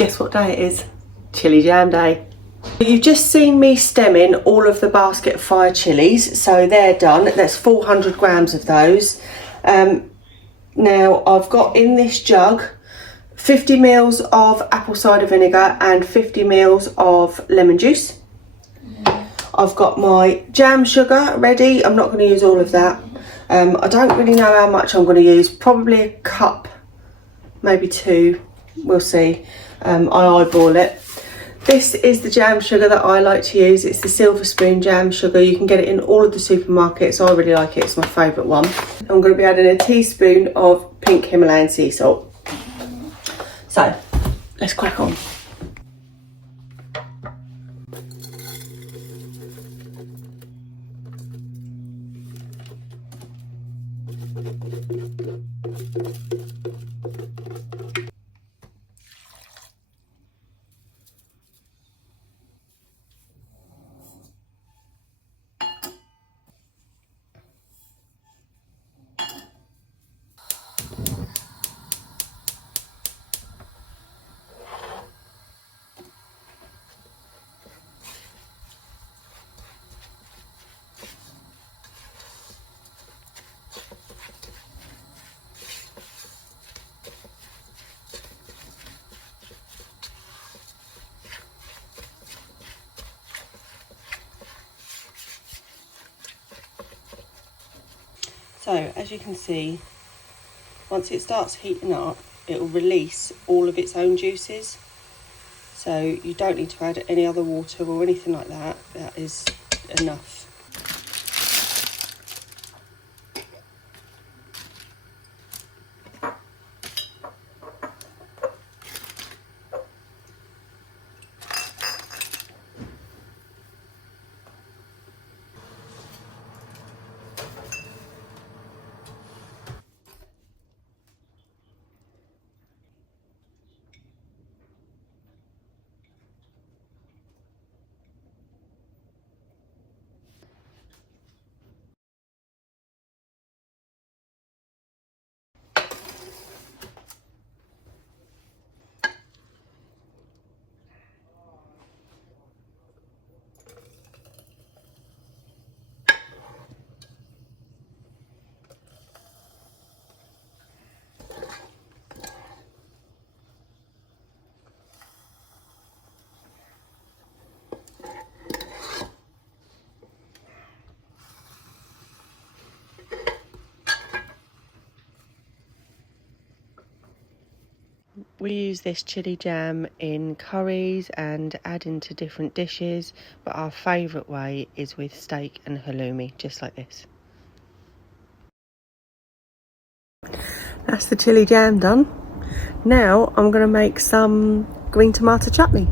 Guess what day it is? Chilli Jam day. You've just seen me stemming all of the basket fire chilies, so they're done. That's 400 grams of those. Now I've got in this jug 50 ml of apple cider vinegar and 50 ml of lemon juice. I've got my jam sugar ready. I'm not going to use all of that. I don't really know how much I'm going to use. Probably a cup, maybe 2. We'll see. I eyeball it. This is the jam sugar that I like to use. It's the silver spoon jam sugar. You can get it in all of the supermarkets. I really like it. It's my favourite one. I'm going to be adding a teaspoon of pink Himalayan sea salt. So, let's crack on. So, as you can see, once it starts heating up, it will release all of its own juices. So you don't need to add any other water or anything like that. That is enough. We use this chili jam in curries and add into different dishes, but our favourite way is with steak and halloumi, just like this. That's the chili jam done. Now I'm going to make some green tomato chutney.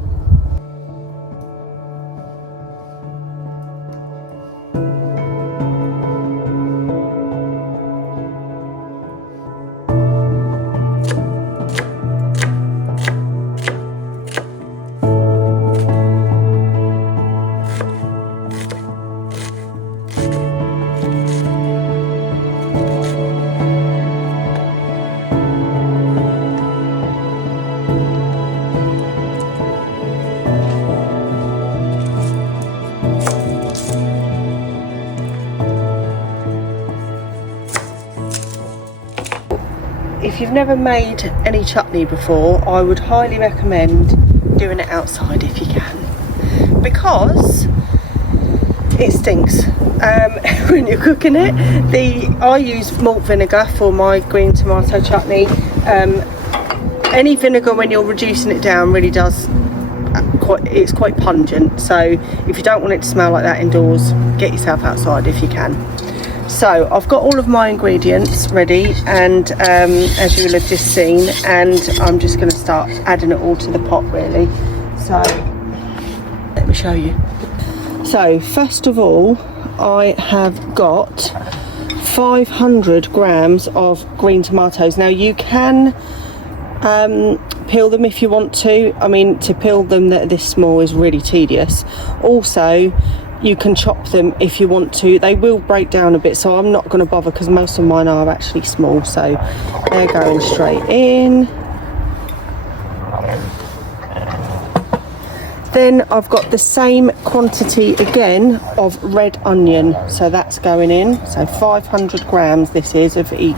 If you've never made any chutney before, I would highly recommend doing it outside if you can, because it stinks when you're cooking it. I use malt vinegar for my green tomato chutney. Any vinegar when you're reducing it down really does it's quite pungent, so if you don't want it to smell like that indoors, get yourself outside if you can. So I've got all of my ingredients ready, and as you will have just seen, and I'm just going to start adding it all to the pot really. So let me show you. So first of all, I have got 500 grams of green tomatoes. Now you can peel them if you want to. I mean, to peel them that this small is really tedious. Also, you can chop them if you want to. They will break down a bit, so I'm not going to bother because most of mine are actually small, so they're going straight in. Then I've got the same quantity again of red onion, so that's going in. So 500 grams this is of each.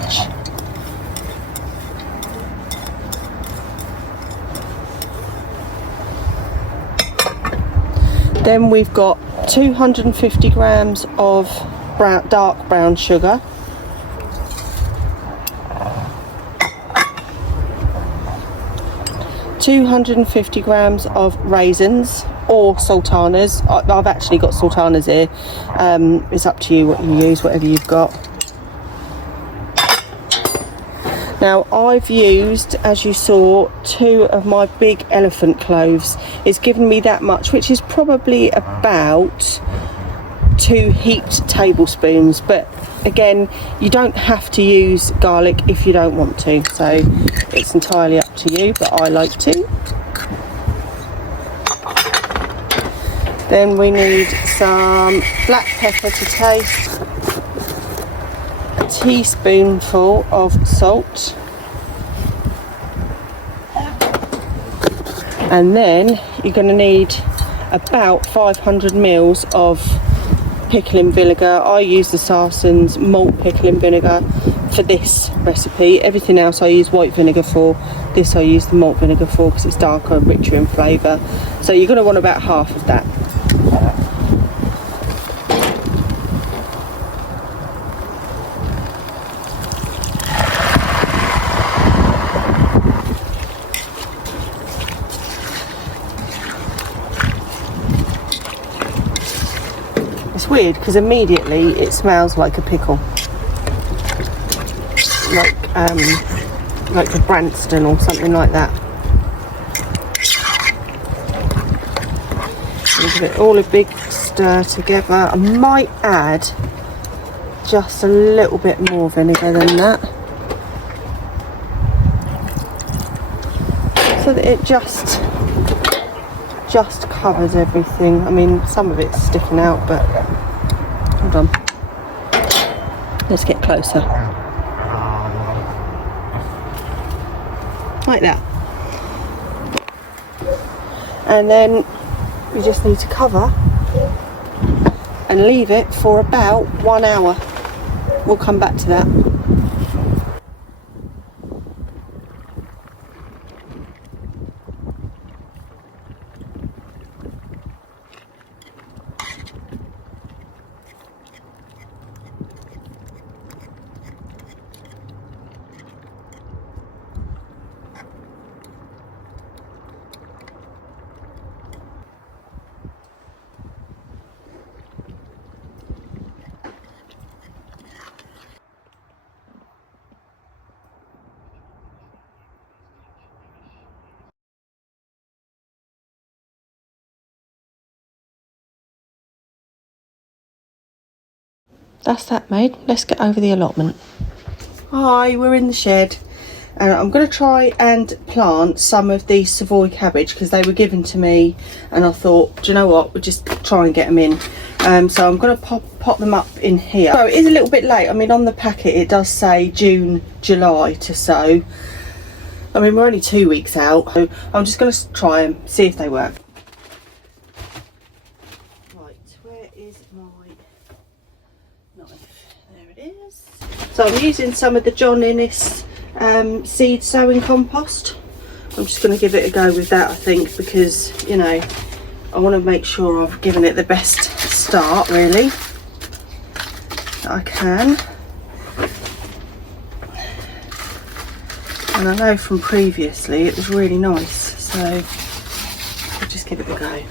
Then we've got 250 grams of dark brown sugar. $250 grams of raisins or sultanas. I've actually got sultanas here. It's up to you what you use, whatever you've got. Now I've used, as you saw, 2 of my big elephant cloves. It's given me that much, which is probably about 2 heaped tablespoons, but again, you don't have to use garlic if you don't want to, so it's entirely up to you, but I like to. Then we need some black pepper to taste, a teaspoonful of salt, and then you're going to need about 500 ml of pickling vinegar. I use the Sarson's malt pickling vinegar for this recipe. Everything else I use white vinegar for. This I use the malt vinegar for because it's darker and richer in flavour. So you're going to want about half of that. Weird because immediately it smells like a pickle, like a Branston or something like that. Give it all a big stir together. I might add just a little bit more vinegar than that, so that it just covers everything. I mean, some of it's sticking out, but hold on, let's get closer, like that. And then we just need to cover and leave it for about 1 hour. We'll come back to that. That's that made. Let's get over the allotment. Hi, we're in the shed and I'm going to try and plant some of these Savoy cabbage because they were given to me and I thought, do you know what, we'll just try and get them in. So I'm going to pop them up in here. So it is a little bit late. I mean, on the packet it does say June, July to sow. I mean, we're only 2 weeks out, so I'm just going to try them, see if they work. Right, where is my knife? There it is. So I'm using some of the John Innes seed sowing compost. I'm just going to give it a go with that, I think, because, you know, I want to make sure I've given it the best start, really, that I can. And I know from previously it was really nice, so I'll just give it a go.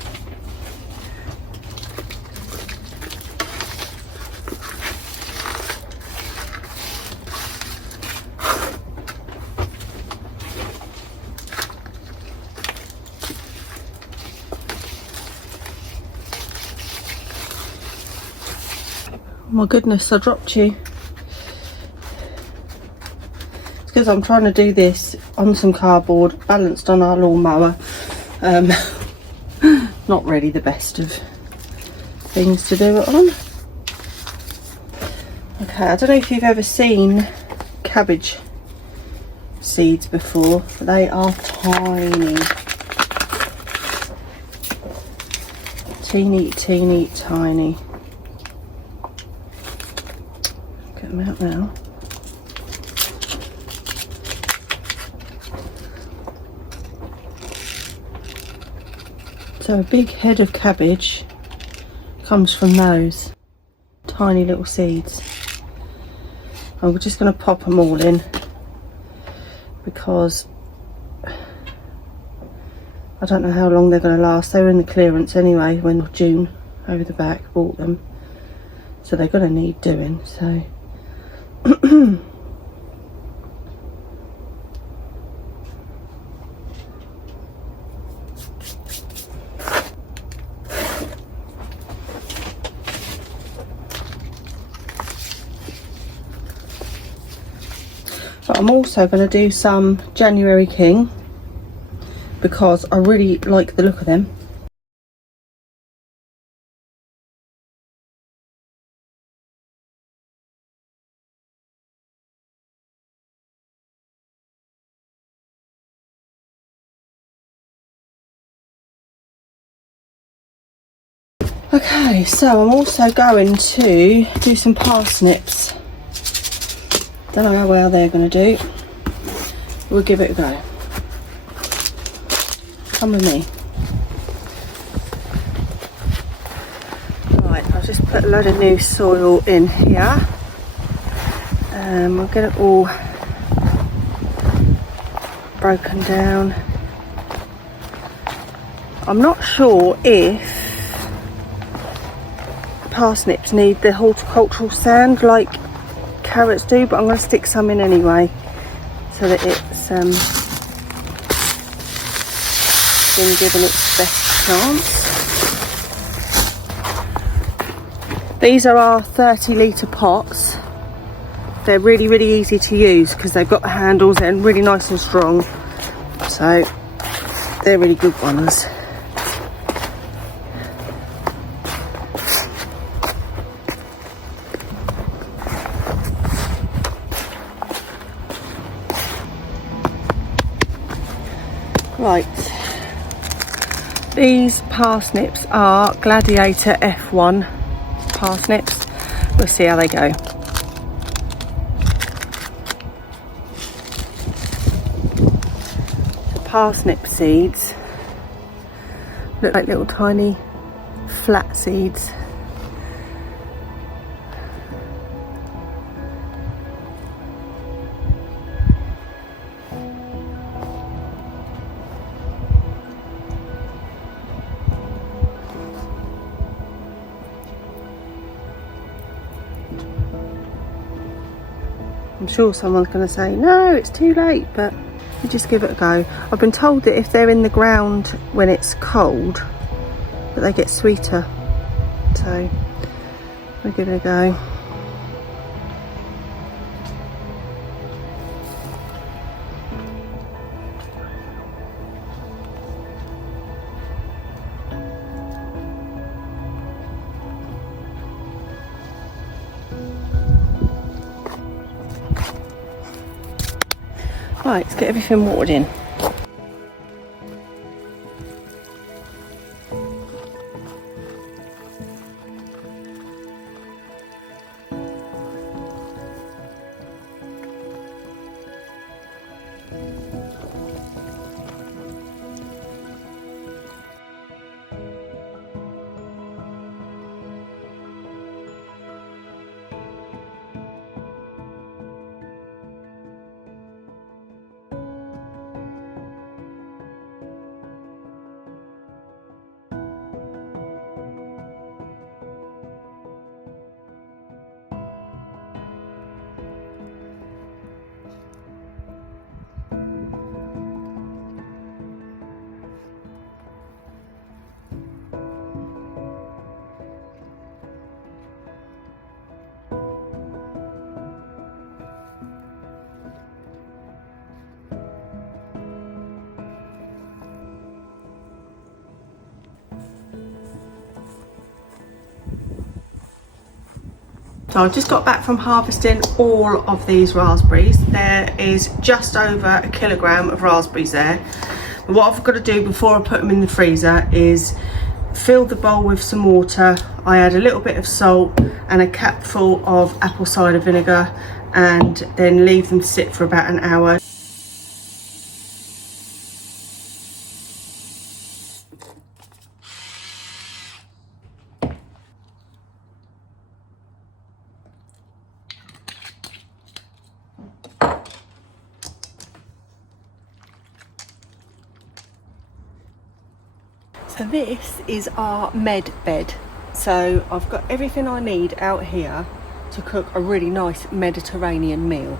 Oh my goodness, I dropped you. It's because I'm trying to do this on some cardboard, balanced on our lawnmower. Not really the best of things to do it on. Okay, I don't know if you've ever seen cabbage seeds before, but they are tiny. teeny tiny. Get them out now. So a big head of cabbage comes from those tiny little seeds. And we're just going to pop them all in because I don't know how long they're going to last. They were in the clearance anyway when June over the back bought them, so they're going to need doing. So but I'm also going to do some January King because I really like the look of them. Okay, so I'm also going to do some parsnips. Don't know how well they're going to do. We'll give it a go. Come with me. Right, I'll just put a load of new soil in here. We'll get it all broken down. I'm not sure if parsnips need the horticultural sand like carrots do, but I'm going to stick some in anyway so that it's been given its best chance. These are our 30-litre pots. They're really easy to use because they've got the handles and really nice and strong, so they're really good ones. Right, these parsnips are Gladiator F1 parsnips. We'll see how they go. The parsnip seeds look like little tiny flat seeds. I'm sure someone's going to say, no, it's too late, but you just give it a go. I've been told that if they're in the ground when it's cold, that they get sweeter. So, we'll give it a go. Right, let's get everything watered in. So I've just got back from harvesting all of these raspberries. There is just over a kilogram of raspberries there. But what I've got to do before I put them in the freezer is filled the bowl with some water. I add a little bit of salt and a capful of apple cider vinegar, and then leave them sit for about an hour. So this is our med bed. So I've got everything I need out here to cook a really nice Mediterranean meal.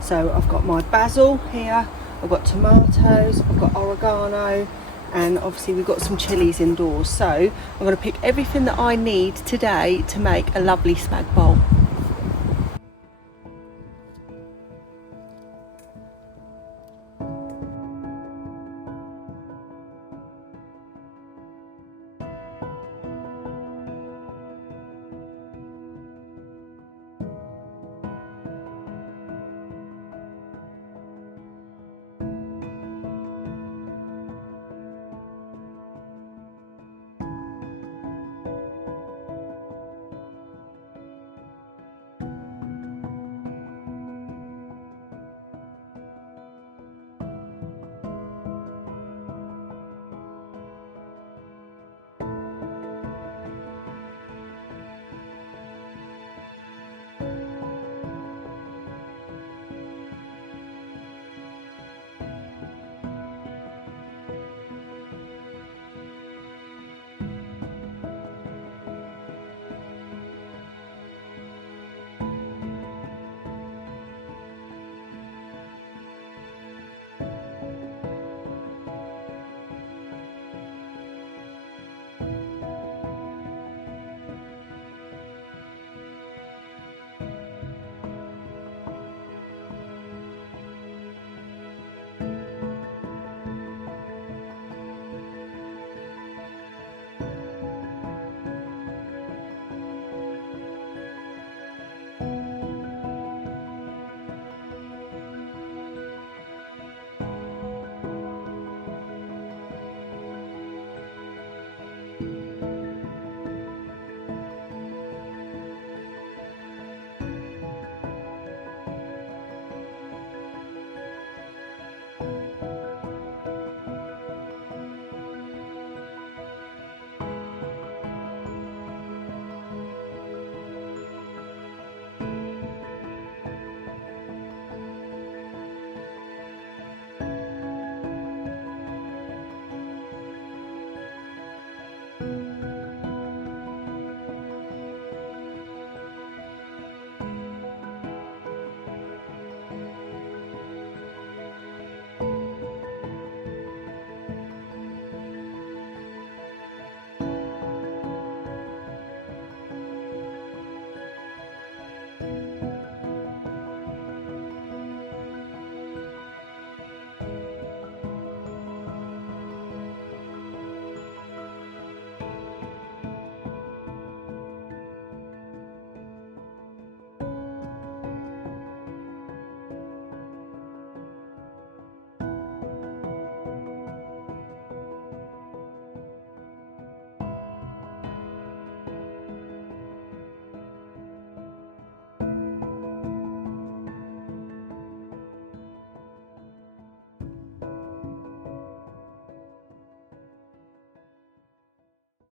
So I've got my basil here, I've got tomatoes, I've got oregano, and obviously we've got some chilies indoors. So I'm going to pick everything that I need today to make a lovely spag bowl.